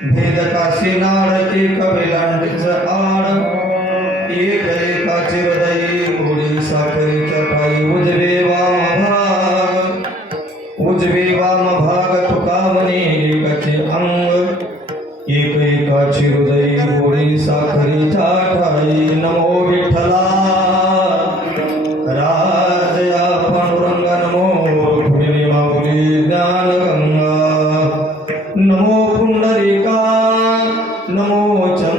भेदकाशी नाड एक वेलांडीच आड. एक एकाचे हृदय गोडी साखरेच्या पायी उजवे वाम भाग उजवे वाम भाग तुका म्हणे एकाचे अंग. एक एकाचे हृदय गोडी साखरेच्या नमो चंद्रभागा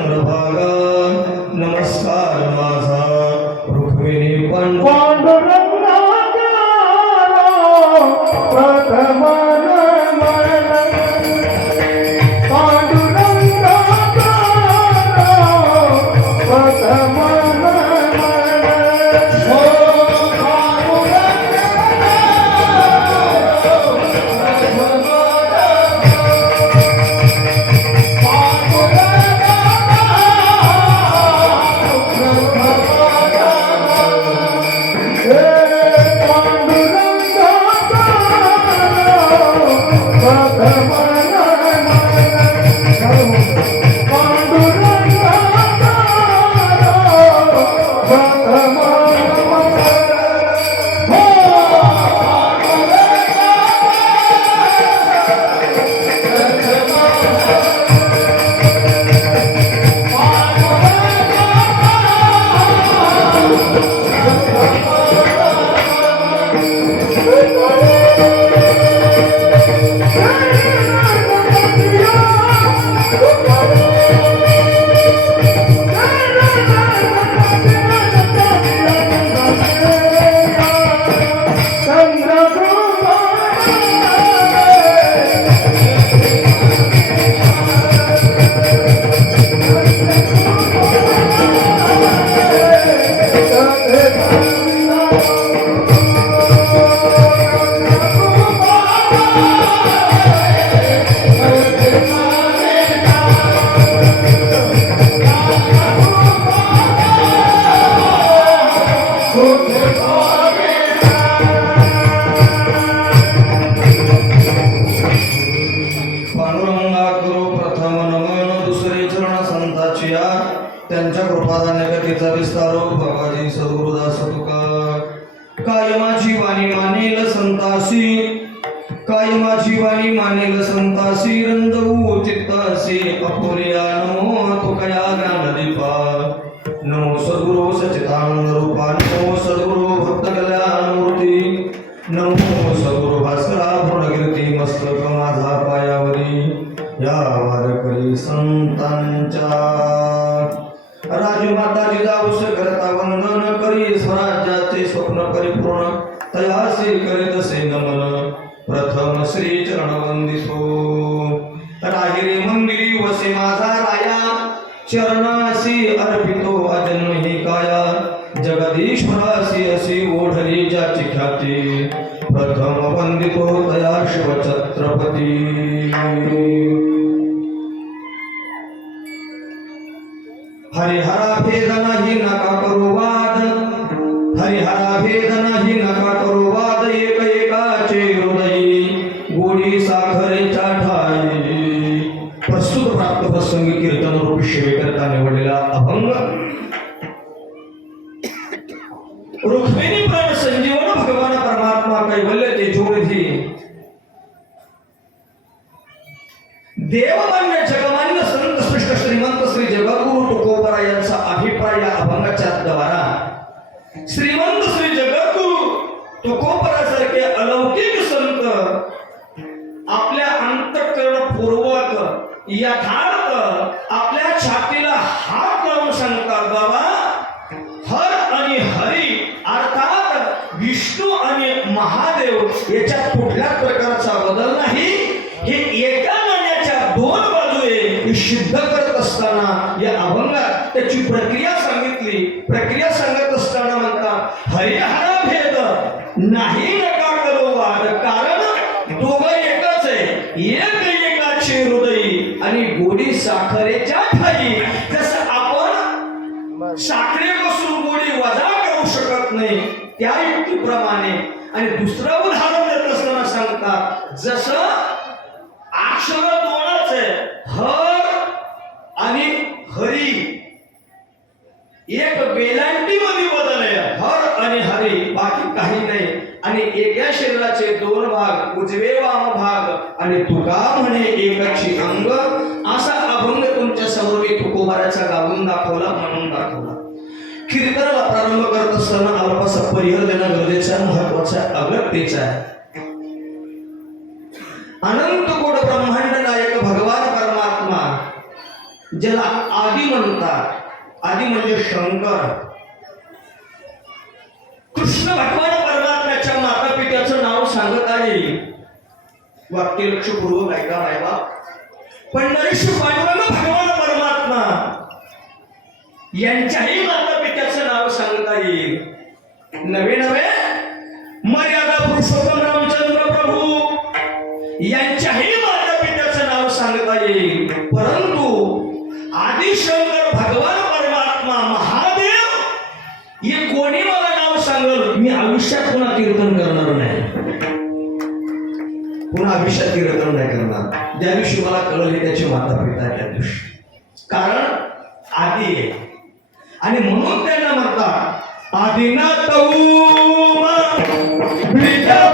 त्यांच्या कृपादाने गतीचा विस्तारो. बाबाजी सद्गुरुदास तुका. कायमाची वाणी मानेल संतासी. कायमाची वाणी मानेल संतासी. रंजवू चित्तासी. अपुर्या नमो तुकया ज्ञानदीपा. नमो सद्गुरु सचितानंद रूपा. नमो सद्गुरु भक्त कल्याण मूर्ती नमो सद्गुरु भास्करा पूर्णकीर्ती मस्तक माझा पायावरी. या वारकरी संतांच्या राजमाता जिजाऊस करता वंदन करी स्वराज्याचे स्वप्न परिपूर्ण तयासे करीतसे नमन. प्रथम श्री चरण वंदिसो राहिरे मंदिरी वसे माझा राया चरणासी अर्पितो अजन्म ही काया. जगदीश्वरासी अशी ओढली ज्याची ख्याती. प्रथम वंदितो तया शिवछत्रपती. हरिहरा भेद द्वारा श्रीमंत श्री जगद्गुरु तुकोबरासारखे अलौकिक संत आपल्या अंतकरणपूर्वक यथार्थ आपल्या छातीला हात लावून सांगतात बाबा हर आणि हरी अर्थात विष्णू आणि महादेव याच्यात कुठल्याच प्रकारचा बदल नाही? हे एका नाण्याच्या दोन बाजू आहे हे सिद्ध करत असताना या अभंगात त्याची प्रक्रिया सांगितली प्रक्रिया सांगत असताना म्हणतात हरिहरा भेद नाही नका करो वाद कारण दोघं एकच आहे. एक एकाचे हृदय आणि गोडी साखरेच्या ठाई. जसं आपण साखरेपासून गोडी वजा करू शकत नाही त्या युक्तीप्रमाणे. आणि दुसरं उदाहरण देत असताना सांगतात जसं अक्षर दोनच आहे ह आणि एका शरीराचे दोन भाग उजवे वाम भाग आणि तुका म्हणे एकची अंग असा अभंग तुमच्यासमोर मी तुकोबाराचा गाऊन दाखवला म्हणून दाखवला. कीर्तनाला प्रारंभ करत असताना अल्पासा परिहार देणं गरजेचं महत्त्वाचा महत्वाचं आहे, अनंत कोट ब्रह्मांड नायक भगवान परमात्मा ज्याला आदि म्हणतात आदि म्हणजे शंकर. कृष्ण भगवान सांगत आहे वाक्य लक्षपूर्वक ऐका राहिला पंढरीश पांडुरंग भगवान परमात्मा. यांच्याही माता पित्याचं नाव सांगता येईल. नवे नवे मर्यादा पुरुषोत्तम रामचंद्र प्रभू. यांच्याही माता पित्याचं नाव सांगता येईल. परंतु आदिशंकर भगवान परमात्मा महादेव हे कोणी मला नाव सांगल? मी आयुष्यात पुन्हा कीर्तन करणार नाही. पुन्हा आयुष्यात कीर्तन नाही करणार. ज्या दिवशी मला कळले त्याची माता पिता त्या दिवशी. कारण आधी आहे. आणि म्हणून त्यांना म्हणतात आदिनाथ त्याला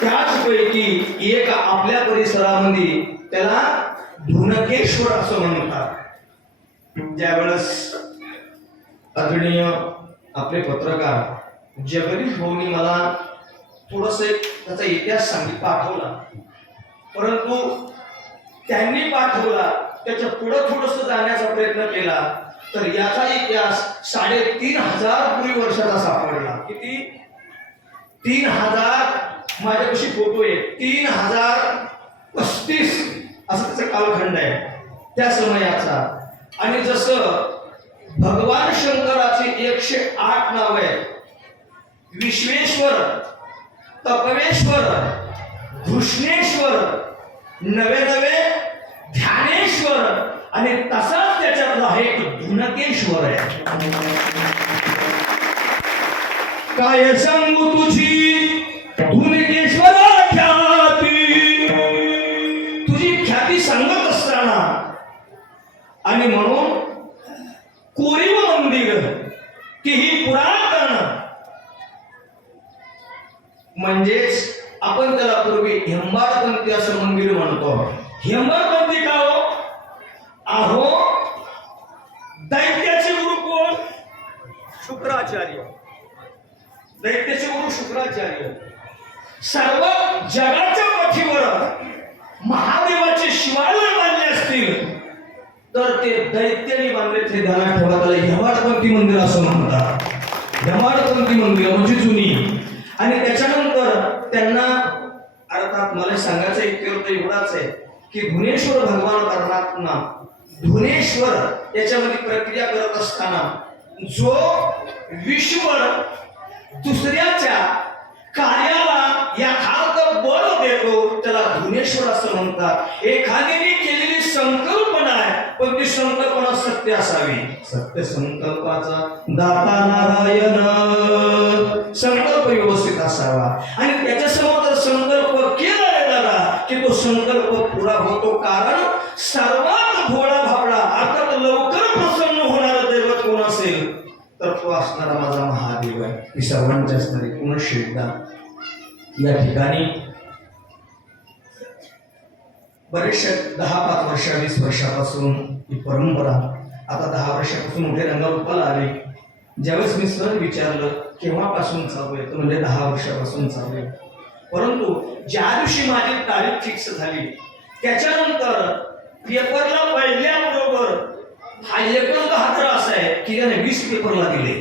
त्याचपैकी एक आपल्या परिसरामध्ये त्याला धुनकेश्वर असं म्हणतात. ज्यावेळेस आदरणीय आपले पत्रकार जगदीश भाऊनी मला थोडस त्याचा इतिहास सांगित पाठवला. परंतु त्यांनी पाठवला त्याच्या पुढं थोडस जाण्याचा प्रयत्न केला तर याचा इतिहास साडेतीन हजार पूर्वी वर्षाचा सापडला. किती? तीन हजार माझ्यापाशी फोटो आहे तीन हजार पस्तीस असा त्याचा कालखंड आहे. त्या समयाचा. आणि जसं भगवान शंकराचे एकशे आठ नाव आहे विश्वेश्वर तपवेश्वर घृष्णेश्वर नवे नवे ध्यानेश्वर आणि तसाच त्याच्यातला एक धुनकेश्वर आहे. काय सांगू तुझी? धुनकेश्वर ख्याती तुझी ख्याती सांगत असताना. आणि म्हणून कोरीव मंदिर की ही पुरातन म्हणजेच आपण त्याला पूर्वी हेंबाडपंथी असं मंदिर म्हणतो. हेंबाडपंथी का हो? अहो दैत्याचे गुरु कोण? शुक्राचार्य. दैत्याचे गुरु शुक्राचार्य. सर्व जगाच्या पाठीवर महादेवाचे शिवालय बांधले असतील तर ते दैत्याने बांधले ते ध्यानात ठेवण्यात त्याला यमाडपंथी मंदिर असं म्हणतात. यमाडपंथी मंदिर म्हणजे जुनी. आणि त्याच्यानंतर त्यांना अर्थात मला सांगायचं इतकं एवढाच आहे की भुवनेश्वर भगवान परमात्मा धुनेश्वर याच्यामध्ये प्रक्रिया करत असताना जो विश्वर दुसऱ्याच्या कार्याला यथार्थ बळ देतो त्याला धुनेश्वर असं म्हणतात. एखाद्याने केलेली संकल्पना आहे पण ती संकल्पना सत्य असावी. सत्य संकल्पाचा दाता नारायण. संकल्प व्यवस्थित असावा. आणि त्याच्यासमोर जर संकल्प केला रे की तो संकल्प पुरा होतो कारण सर्वात भोळा तर तो असणारा माझा महादेव आहे. मी सर्वांची असणारी पुनश्चिंता या ठिकाणी बरेचशे दहा पाच वर्ष वीस वर्षापासून ही परंपरा आता दहा वर्षापासून मोठे रंगरूपाला आले. ज्यावेळेस मी सर विचारलं केव्हापासून चालू आहे? तर म्हणजे दहा वर्षापासून चालू आहे. परंतु ज्या दिवशी माझी तारीख फिक्स झाली त्याच्यानंतर पेपरला पहिल्याबरोबर हा एकच हात असा आहे की त्याने वीस पेपरला दिले.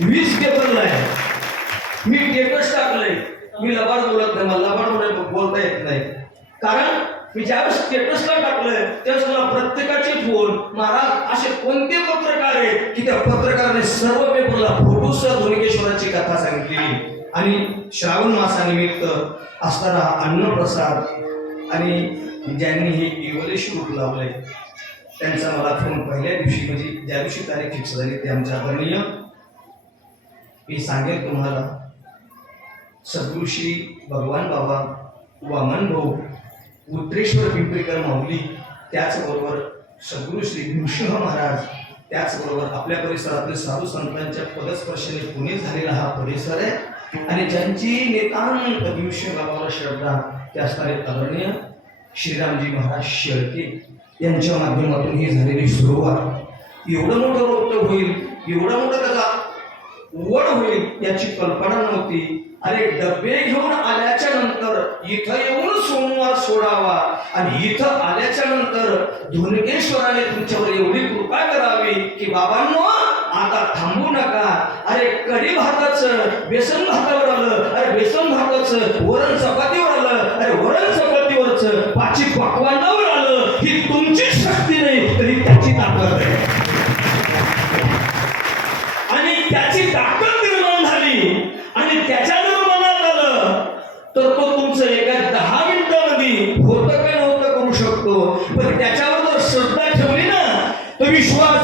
वीस पेपरला आहे. मी टेटस टाकलंय. मी लबाड बोलत नाही मला लबाड बोलत बोलता येत नाही. कारण मी ज्यावेळेस स्टेटसला टाकलंय त्यावेळेस मला प्रत्येकाचे फोन महाराज असे कोणते पत्रकार आहेत की त्या पत्रकाराने सर्व पेपरला फोटोसह धोनिकेश्वराची कथा सांगितलेली आणि श्रावण मासानिमित्त असताना अन्नप्रसाद आणि ज्यांनी हे इवलेश रूप लावलंय त्यांचा मला फोन पहिल्या दिवशी म्हणजे ज्या दिवशी तारीख फिक्स झाली ते आमच्या आदरणीय मी सांगेन तुम्हाला सदृशी भगवान बाबा वामन भाऊ उत्रेश्वर पिंपरीकर माऊली त्याचबरोबर सद्गुरू श्री महाराज त्याचबरोबर आपल्या परिसरातील साधू संतांच्या पदस्पर्शाने पुणे झालेला हा परिसर आहे. आणि ज्यांची नितांत दिवशी बाबाला श्रद्धा ते असणारे आदरणीय श्रीरामजी महाराज शेळके यांच्या माध्यमातून ही झालेली सुरुवात. एवढं मोठं रोपटं होईल एवढं मोठं त्याचा वड होईल याची कल्पना नव्हती. अरे डबे घेऊन आल्याच्यानंतर इथं येऊन सोमवार सोडावा आणि इथं आल्याच्यानंतर धुनकेश्वराने तुमच्यावर एवढी कृपा करावी की बाबांनो आता थांबू नका. अरे कढी भाताचं बेसन भातावर आलं अरे बेसन भाताचं वरण चपातीवर आलं अरे वरण चपातीवरच पाची पकवानावर आलं ही तुमची आहे. आणि त्याची ताकद निर्माण झाली. आणि त्याच्या जर मनात आलं. तर तो तुमचं एका दहा मिनिटामध्ये होतं काय नव्हतं करू शकतो? पण त्याच्यावर जर श्रद्धा ठेवली ना तर विश्वास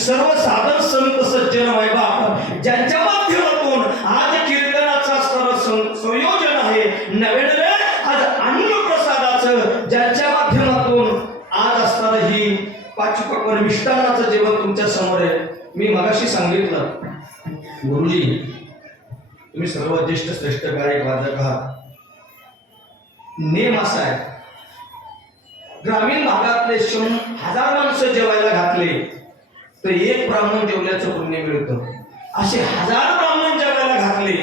सर्व साधन संत सज्जन वैभव ज्यांच्या माध्यमातून आज कीर्तनाचा सर्व सं- संयोजन आहे. नवे नवे आज अन्न प्रसादाचं ज्यांच्या माध्यमातून आज असणार ही पाच मिष्टानाचं जेवण तुमच्यासमोर आहे. मी मगाशी सांगितलं गुरुजी तुम्ही सर्व ज्येष्ठ श्रेष्ठ गायक वादक आहात. नेम असा आहे. ग्रामीण भागातले शून हजार माणसं जेवायला घातले. तर एक ब्राह्मण जेवल्याचं पुण्य मिळतं. असे हजार ब्राह्मण जेवायला घातले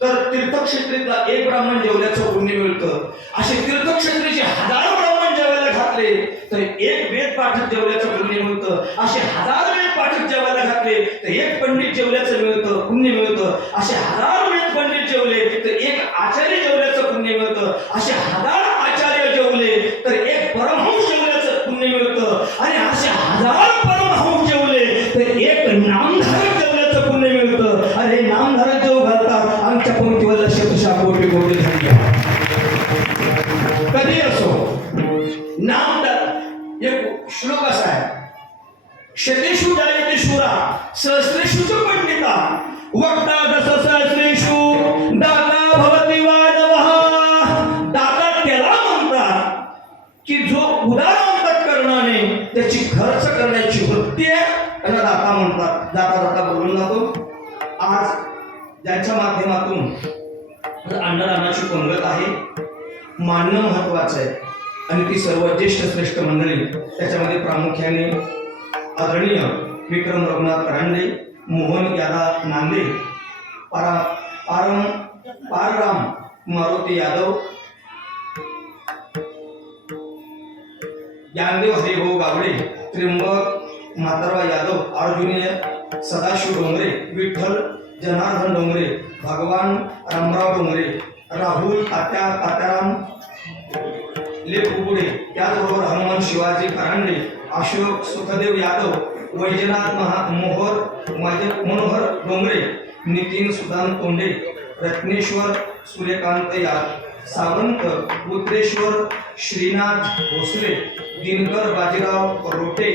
तर तीर्थक्षेत्रीतला एक ब्राह्मण जेवल्याचं पुण्य मिळतं. असे तीर्थक्षेत्रीचे हजार ब्राह्मण जेवायला घातले तर एक वेद पाठक जेवल्याचं पुण्य मिळतं. असे हजार वेद पाठक जेवायला घातले तर एक पंडित जेवल्याचं मिळतं पुण्य मिळतं. असे हजार वेद पंडित जेवले तर एक आचार्य जेवल्याचं पुण्य मिळतं. असे हजार आचार्य जेवले तर एक परमहंस जेवल्याचं पुण्य मिळतं. आणि असे हजार श्लोक असा आहे. शतेषु जायते शूरा सहस्रेषु च पंडिता. वक्ता दस सहस्रेषु दाता भवती वादवः दाता त्याला म्हणतात की जो उदार अंतकरणाने त्याची खर्च करण्याची वृत्ती आहे. त्याला दाता म्हणतात. दाता दाता बोलून जातो. आज ज्यांच्या माध्यमातून अन्नदानाची पंगत आहे मानणं महत्वाचं आहे. आणि ती सर्व ज्येष्ठ श्रेष्ठ मंडळी त्याच्यामध्ये प्रामुख्याने आदरणीय विक्रम रघुनाथ रांडे मोहन यादव नांदे पारा पारम पारराम मारुती यादव ज्ञानदेव हरिभाऊ गावडे त्र्यंबक म्हातारवा यादव अर्जुनीय सदाशिव डोंगरे विठ्ठल जनार्दन डोंगरे भगवान रामराव डोंगरे राहुल तात्या तात्याराम लेपुडे त्याचबरोबर हनुमान शिवाजी फरांडे अशोक सुखदेव यादव वैजनाथ महा मोहर मनोहर डोंगरे नितीन सुदान कोंडे रत्नेश्वर सूर्यकांत यादव सावंत पुत्रेश्वर श्रीनाथ भोसले दिनकर बाजीराव रोटे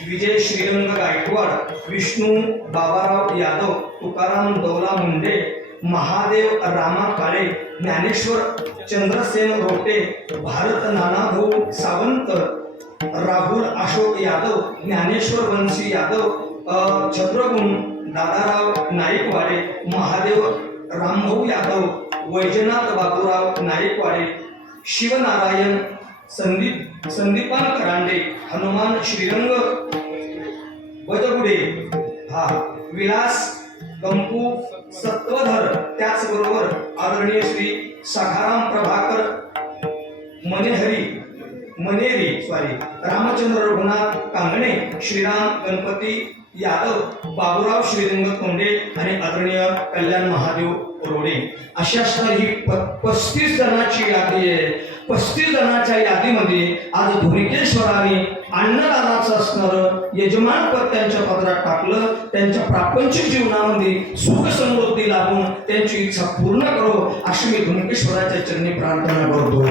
विजय श्रीरंग गायकवाड विष्णू बाबाराव यादव तुकाराम दौला मुंडे महादेव रामा काळे ज्ञानेश्वर चंद्रसेन रोटे भारत नानाभाऊ सावंत राहुल अशोक यादव ज्ञानेश्वर वंशी यादव छत्रगुण दादाराव नाईकवाडे महादेव रामभाऊ यादव वैजनाथ बाबूराव नाईकवाडे शिवनारायण संदीप संदीपान करांडे हनुमान श्रीरंग बदगुडे हा विलास गंपू सत्वधर त्याचबरोबर आदरणीय श्री सखाराम प्रभाकर मनेहरी मनेरी सॉरी रामचंद्र रघुनाथ कांगणे श्रीराम गणपती यादव बाबूराव श्रीरंग कोंडे आणि आदरणीय कल्याण महादेव पुरवणे अशा तर ही पस्तीस जणांची यादी आहे पस्तीस जणांच्या यादीमध्ये आज धुरिकेश्वराने अण्णदादाचं असणारं यजमान पद त्यांच्या पत्रात टाकलं त्यांच्या प्रापंचिक जीवनामध्ये सुख समृद्धी लाभून त्यांची इच्छा पूर्ण करो अशी मी धुमकेश्वराच्या चरणी प्रार्थना करतो